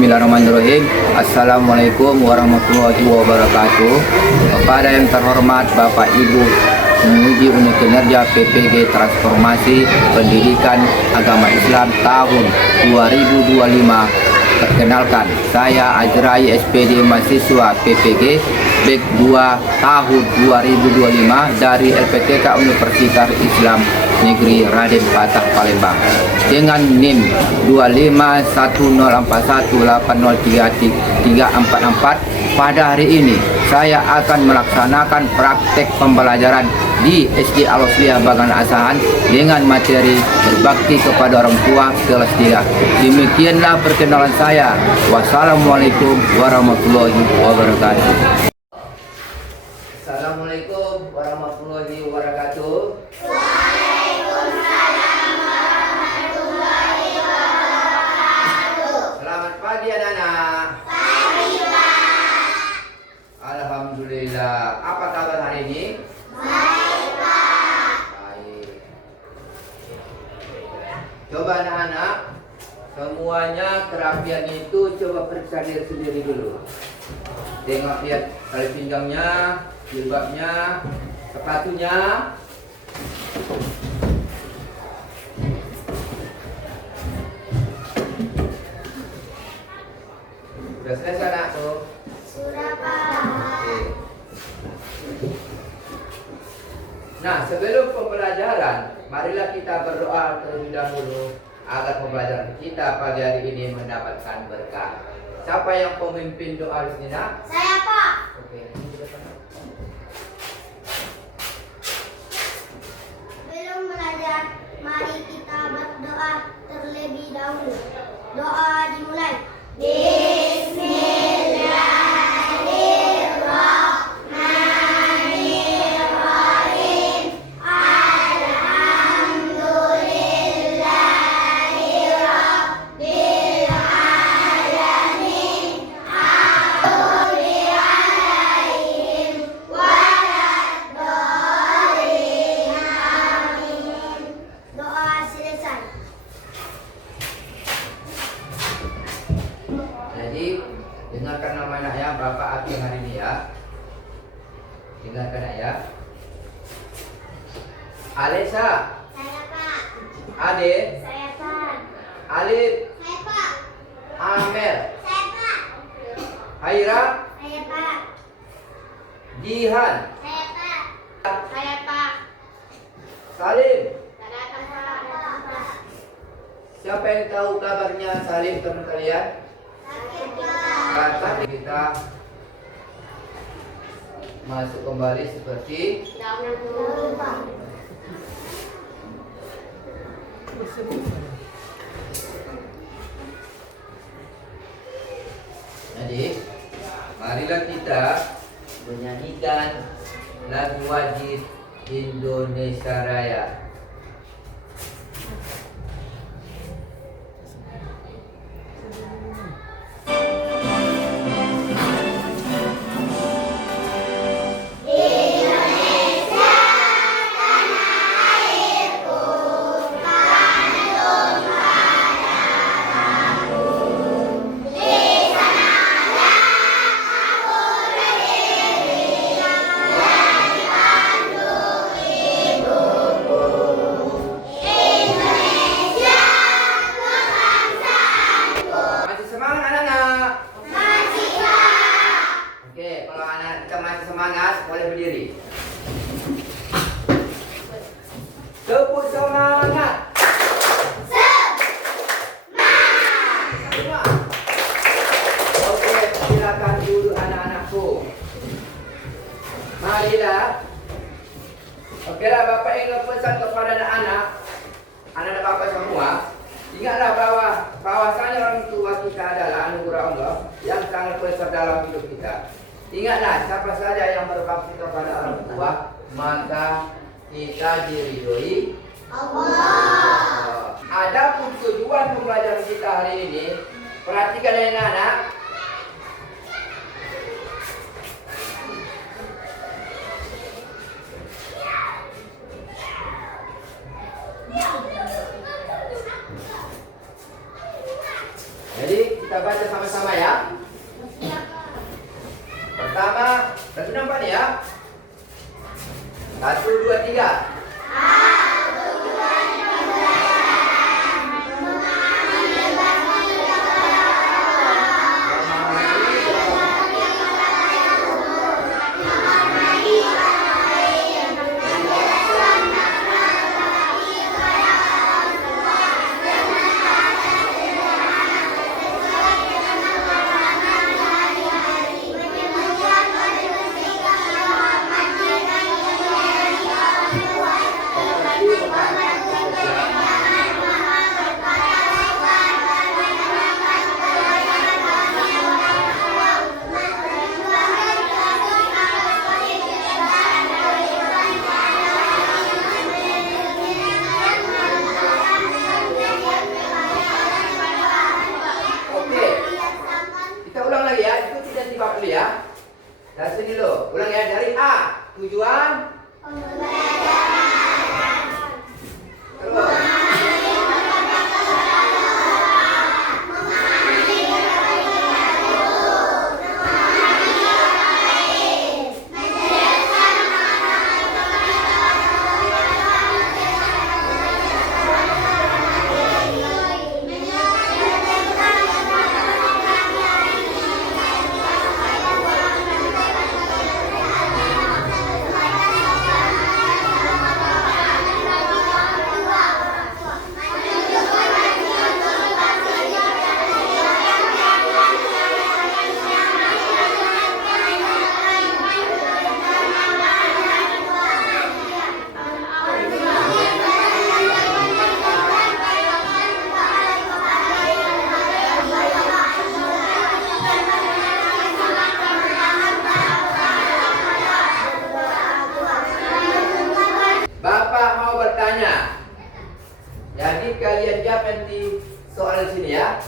Bismillahirrahmanirrahim. Assalamualaikum warahmatullahi wabarakatuh. Kepada yang terhormat Bapak Ibu menguji unit kinerja PPG Transformasi Pendidikan Agama Islam tahun 2025. Perkenalkan, saya Azrai SPD mahasiswa PPG BEK 2 tahun 2025 dari LPTK Universitas Islam Negeri Raden Patah Palembang dengan NIM 25141803344. Pada hari ini saya akan melaksanakan praktek pembelajaran di SD Al-Wasliyah Bagan Asahan dengan materi berbakti kepada orang tua kelas 3. Demikianlah perkenalan saya. Wassalamualaikum warahmatullahi wabarakatuh. Assalamualaikum warahmatullahi wabarakatuh. Selamat pagi anak-anak. Pagi, Pak. Alhamdulillah. Apa kabar hari ini? Baik, Pak. Baik. Coba anak-anak, semuanya kerapian itu coba periksa diri sendiri dulu. Tengok, lihat tali pinggangnya, jilbabnya, sepatunya. Sudah selesai anak tuh? Sudah, Pak. Oke. Nah, sebelum pembelajaran, marilah kita berdoa terlebih dahulu agar pembelajaran kita pagi hari ini mendapatkan berkah. Siapa yang pemimpin doa di sini, nak? Saya, Pak. Oke. Sebelum belajar, mari kita berdoa terlebih dahulu. Doa dimulai. Bismillahirrahmanirrahim. Alhamdulillahirabbil alamin. Alhamdulillahi alaihim waladdallin. Amin. Doa selesai. Jadi, dengarkan nama anaknya Bapak Aki hari ini ya. Dengarkan ya. Alesa, Saya, Pak. Ade, Saya, Pak. Alif, Saya, Pak. Amel, Saya, Pak. Haira, Saya, Pak. Jihan, Saya, Pak. Saya, Pak. Salim. Saya datang, Pak. Siapa yang tahu kabarnya Salim teman kalian? Sakit, Pak. Kata kita masuk kembali seperti Jangan dulu, Pak. jadi marilah kita menyanyikan lagu wajib Indonesia Raya. Masih semangat anak-anak? Masih, Pak. Oke, kalau anak kita masih semangat, boleh berdiri. Tepuk semangat. Semua. Oke, silakan duduk anak-anakku. Marilah. Oke lah, Bapak ingin pesan kepada anak-anak, anak-anak Bapak semua. Ingatlah bahwasanya orang tua kita adalah anugerah Allah yang sangat besar dalam hidup kita. Ingatlah, siapa saja yang berbakti kepada orang tua, maka kita diridhoi Allah. Adapun tujuan pembelajaran kita hari ini, perhatikan anak-anak. Jadi kita Kita baca sama-sama ya. Pertama, lagu nampak nih ya. 1, 2, 3. Ya. Dari sini lo, ulang ya dari A. Tujuan terus. Bapak mau bertanya. Jadi kalian jawab nanti soal di sini ya.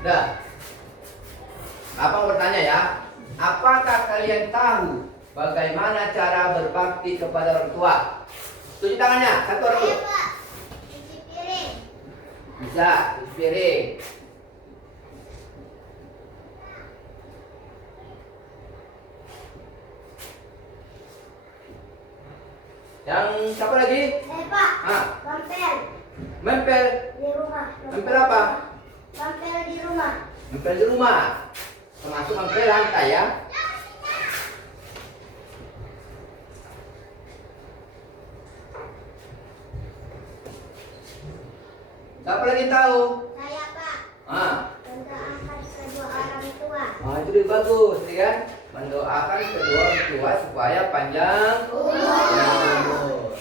Nah, Abang bertanya ya, apakah kalian tahu bagaimana cara berbakti kepada orang tua? Tunjuk tangannya, satu orang dulu. Cuci piring. Bisa, cuci piring. Yang siapa lagi? Pak. Ah, Vampel mempel. di rumah. Mempel apa? Vampel di rumah. Mempel di rumah. Termasuk mempel lantai ya. Siapa lagi tahu? Saya, Pak. Ah, Mendoakan kedua orang tua. itu lebih bagus, ya kan? Mendoakan kedua orang tua supaya panjang umur.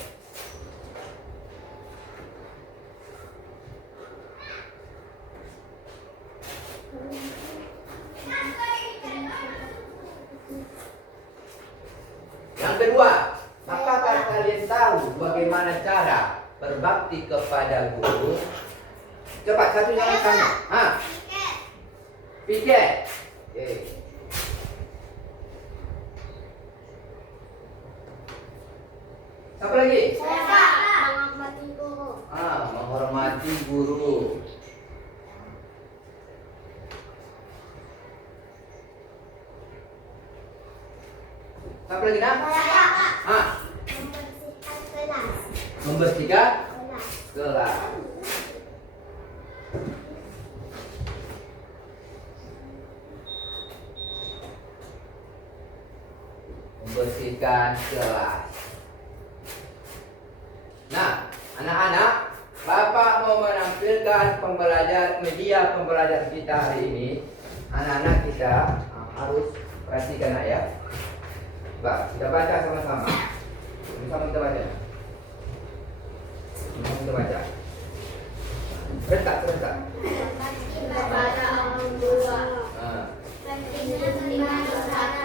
Yang kedua, apakah kalian tahu bagaimana cara berbakti kepada guru? Cepat, satu jangan tanya. Ha, piket. Okey. Siapa lagi? Menghormati guru. Menghormati guru. Siapa lagi nak? Membersihkan kelas. Membersihkan kelas. Membersihkan kelas. Nah, anak-anak, Bapak mau menampilkan media pembelajaran kita hari ini. Anak-anak kita harus perhatikan ya. Coba kita baca sama-sama. Sama kita baca. Sama kita baca. Serentak. Kepada orang tua. Pentingnya beriman kepada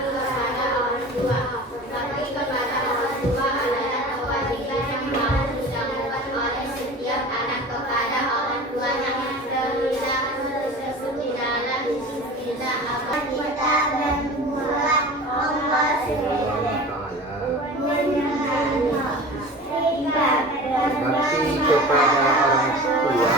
orang tua. Berbakti kepada orang tua adalah kewajiban yang harus dilakukan oleh setiap anak kepada orang tuanya. Terlihat di dalam istilah apa kita membuat Allah Bakti kepada orang tua.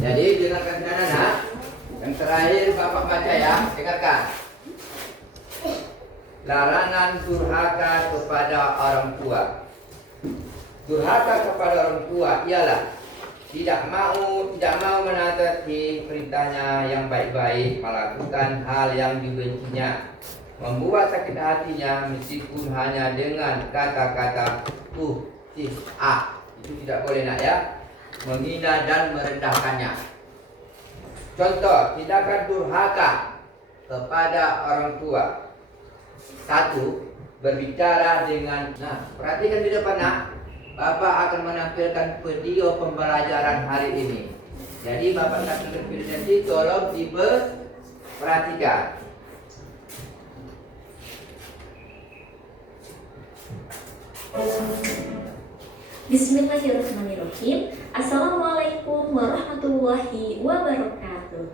Jadi dengarkan anak-anak. Yang terakhir Bapak baca ya, dengarkan. Larangan durhaka kepada orang tua. Durhaka kepada orang tua ialah tidak mau menaati perintahnya yang baik-baik, melakukan hal yang dibencinya, membuat sakit hatinya meskipun hanya dengan kata-kata itu tidak boleh nak ya. Menghina dan merendahkannya. Contoh tindakan durhaka kepada orang tua. 1. Berbicara dengan perhatikan di depan nak. Bapak akan menampilkan video pembelajaran hari ini. Jadi Bapak tampilkan video nanti, tolong diperhatikan. Bismillahirrahmanirrahim. Assalamualaikum warahmatullahi wabarakatuh.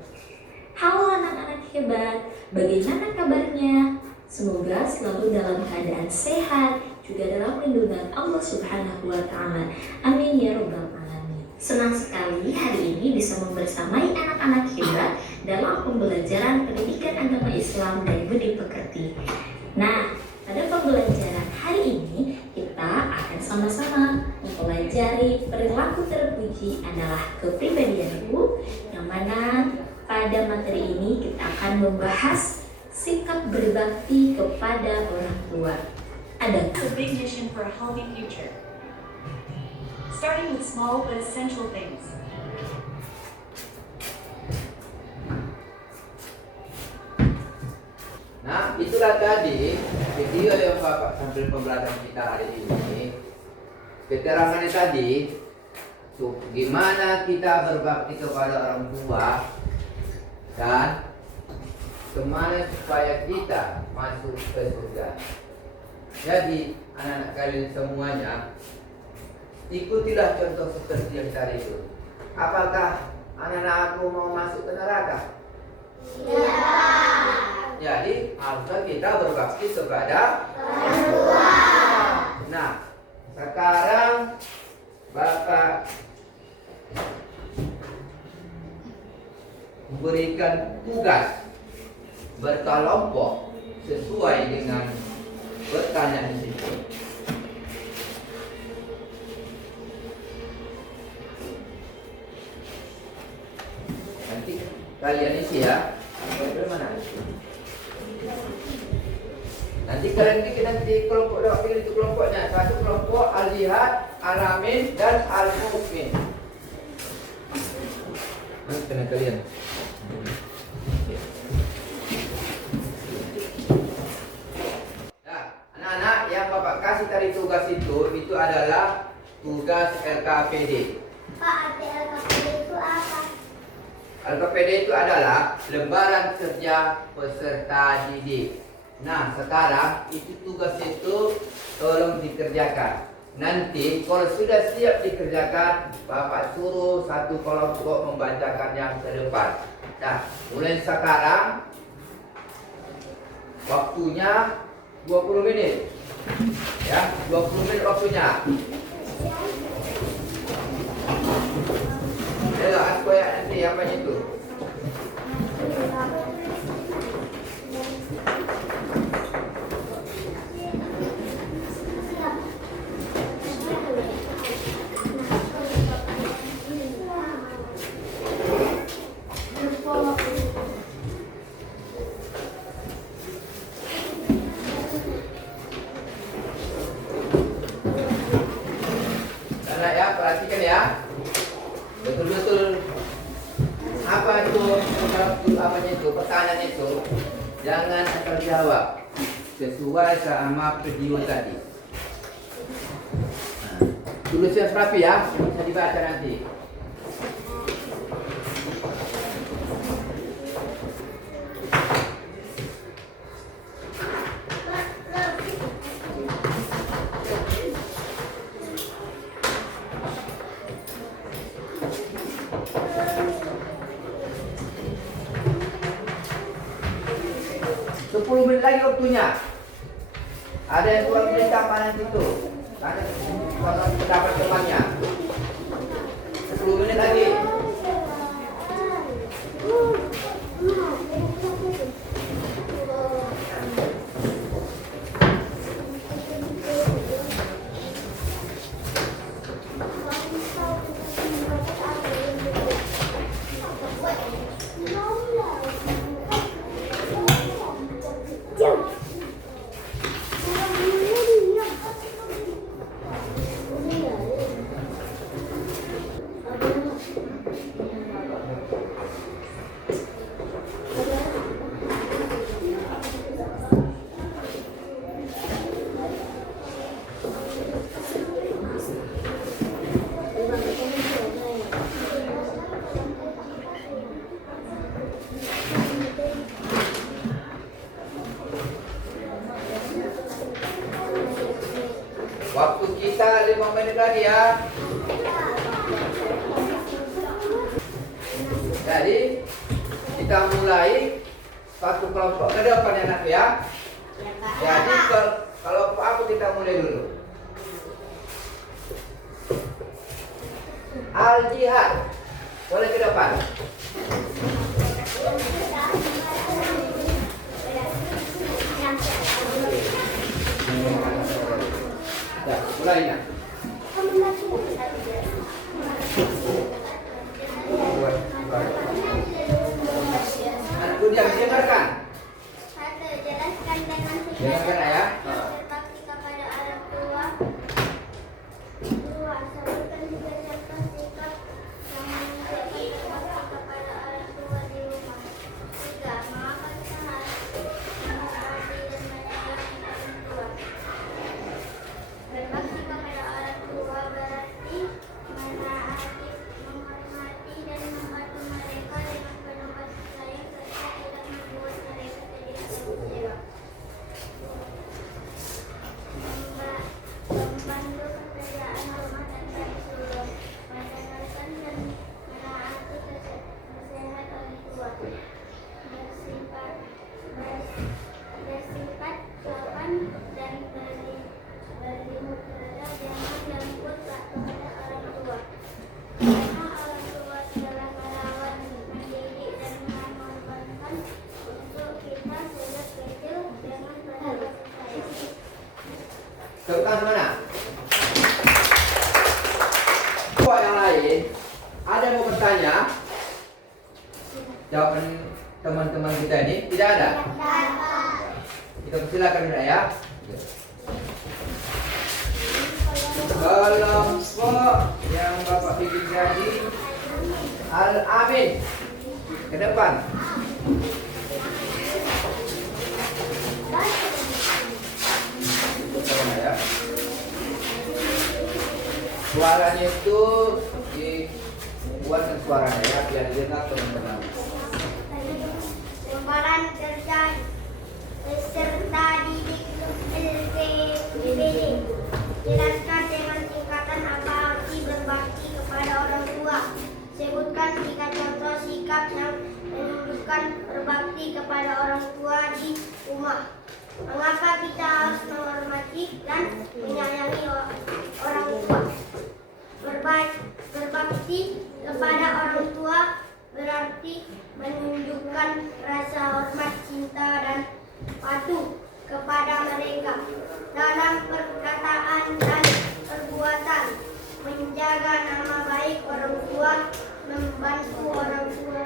Halo anak-anak hebat, bagaimana kabarnya? Semoga selalu dalam keadaan sehat, juga dalam lindungan Allah Subhanahu wa Ta'ala. Amin ya Rabbal Alamin. Senang sekali hari ini bisa membersamai anak-anak hebat dalam pembelajaran pendidikan agama Islam dan budi pekerti. Nah, pada pembelajaran hari ini kita akan sama-sama mempelajari perilaku terpuji adalah kepribadianku, yang mana pada materi ini kita akan membahas sikap berbakti kepada orang tua. Ada It's a big mission for a healthy future. Starting with small but essential things. Nah, itulah tadi video yang Bapak tampil pembelajaran kita hari ini. Keterangannya tadi, gimana kita berbakti kepada orang tua dan kemana supaya kita masuk ke surga. Jadi anak-anak kalian semuanya, ikutilah contoh seperti yang tadi itu. Apakah anak-anak aku mau masuk ke neraka? Ya. Jadi harusnya kita berbakti kepada orang tua. Nah, sekarang Bapak memberikan tugas berkelompok sesuai dengan pertanyaan di situ. kalian isi ya. Dari mana? Nanti kalian bikin nanti kelompok pilih itu kelompoknya. Satu kelompok al-jihad, al-amin, dan al-mukmin. Nanti kena kalian. Nah, anak-anak yang Bapak kasih tadi tugas itu adalah tugas LKPD. Pak, LKPD itu apa? LKPD itu adalah lembaran kerja peserta didik. Nah, sekarang itu tugas itu tolong dikerjakan. Nanti kalau sudah siap dikerjakan, Bapak suruh satu kelompok membacakan yang ke depan. Nah, mulai sekarang waktunya 20 menit. Ya, 20 menit waktunya. Ayo, aku ya nanti apa itu? Anak ya, perhatikan ya. Betul-betul apa itu pertanyaan itu jangan asal jawab, sesuai sama video tadi. Nah, tulisnya rapi ya, bisa dibaca nanti. Sepuluh menit lagi waktunya. Ada yang keluar berita panas itu. Ada kalau pendapat temannya. 10 menit lagi. Waktu kita 5 menit lagi ya. Jadi kita mulai satu kelompok ke depan ya nak ya. Jadi kalau aku kita mulai dulu. Al-jihad. Boleh ke depan. Ya, mulai ya. Anak diam, dengarkan. Satu, jelaskan dengan Dengarkan ya. berbakti kepada orang tua. Dua, sebutkan 3 contoh sikap yang menunjukkan berbakti kepada orang tua di rumah. 3, mengamalkan hal mengabdi dan menyayangi orang tua. Berbakti kepada orang tua berarti menaati, menghormati dan membantu mereka dengan penuh kasih sayang serta tidak membuat mereka jadi kecewa. Membantu pekerjaan rumah dan disuruh mendengarkan dan menaati nasihat orang tua. Bersifat sopan dan berlimut rendah, jangan lembut kepada orang tua. Karena orang tua telah merawat, mendidik dan mengorbankan untuk kita sejak kecil dengan penuh kasih sayang. Tepuk tangan mana? Dua yang lain, ada yang mau bertanya? jawaban teman-teman kita ini? Tidak ada. Kita persilakan ya. Kelompok yang Bapak bikin jadi Al-Amin ke depan. Ya. Suaranya itu dibuatkan suaranya ya biar dengar teman-teman. Lebaran terjadi peserta didik LPBD. Jelaskan dengan singkatan apa arti berbakti kepada orang tua. Sebutkan 3 contoh sikap yang menunjukkan berbakti kepada orang tua di rumah. Mengapa kita harus menghormati dan menyayangi orang tua? Berbakti kepada orang tua berarti menunjukkan rasa hormat, cinta, dan patuh kepada mereka dalam perkataan dan perbuatan, menjaga nama baik orang tua, membantu orang tua.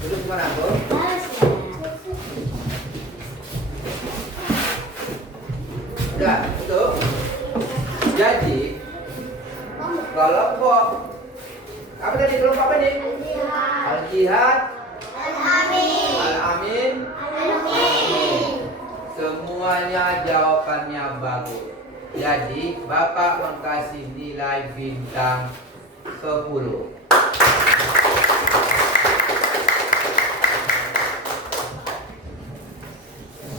Duduk mana tuh? Udah, itu. Jadi kelompok apa tadi kelompok apa nih? Al-Jihad, Al-Amin, semuanya jawabannya bagus. Jadi Bapak mengkasih nilai bintang 10.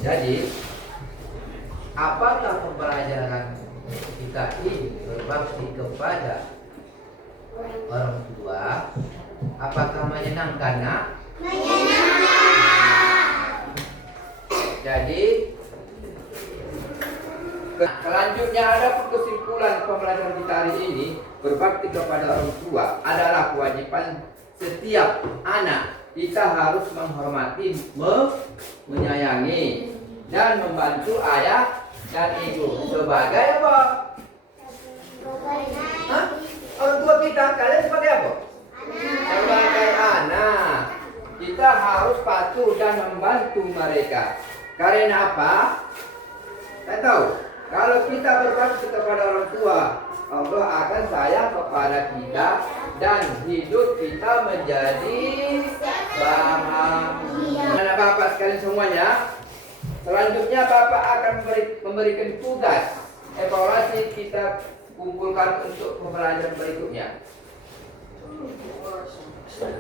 Jadi apakah pembelajaran kita ini berbakti kepada orang tua? Apakah menyenangkan, Nak? Jadi selanjutnya ada kesimpulan pembelajaran kita hari ini. Berbakti kepada orang tua adalah kewajiban setiap anak. Kita harus menghormati, menyayangi, dan membantu ayah dan ibu sebagai apa? Hah? Orang tua kita, kalian sebagai apa? Sebagai anak. Kita harus patuh dan membantu mereka. Karena apa? Saya tahu, kalau kita berbakti kepada orang tua, Allah akan sayang kepada kita dan hidup kita menjadi bahagia. Bapak sekalian semuanya, selanjutnya Bapak akan memberikan tugas evaluasi kita kumpulkan untuk pembelajaran berikutnya. Ya.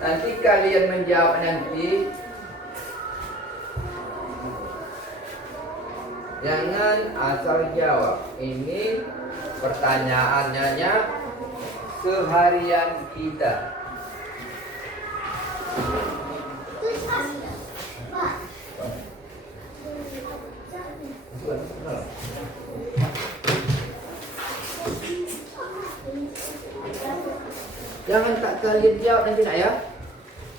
Nanti kalian menjawab nanti. Jangan asal jawab. Ini pertanyaannya seharian kita. Jangan tak kalian jawab nanti nak ya.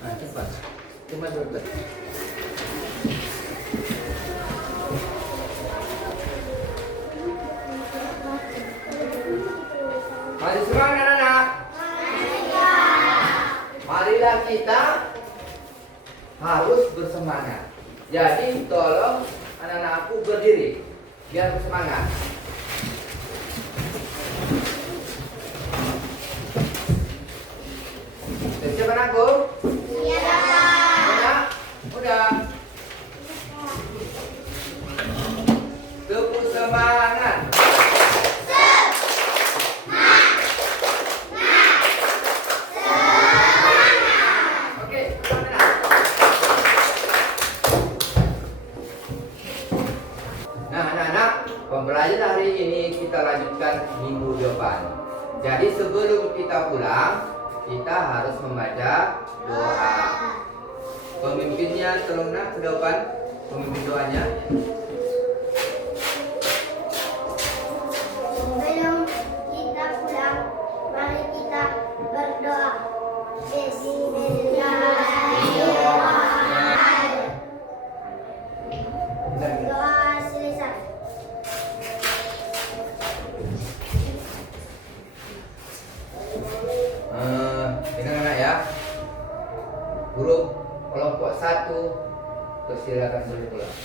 Nah, cepat. Cuma cepat. Mari semangat anak-anak. Marilah kita harus bersemangat. Jadi tolong anak-anakku berdiri biar bersemangat. Siap anakku? Iya. Udah. Tepuk semangat. Oke, semangat. Nah, anak-anak, pembelajaran hari ini kita lanjutkan minggu depan. Jadi sebelum kita pulang, kita harus membaca doa. Pemimpinnya tolong nak ke depan, pemimpin doanya. Sebelum kita pulang, mari kita Doa selesai. Dengar anak ya. Huruf kelompok 1 persilakan boleh pulang.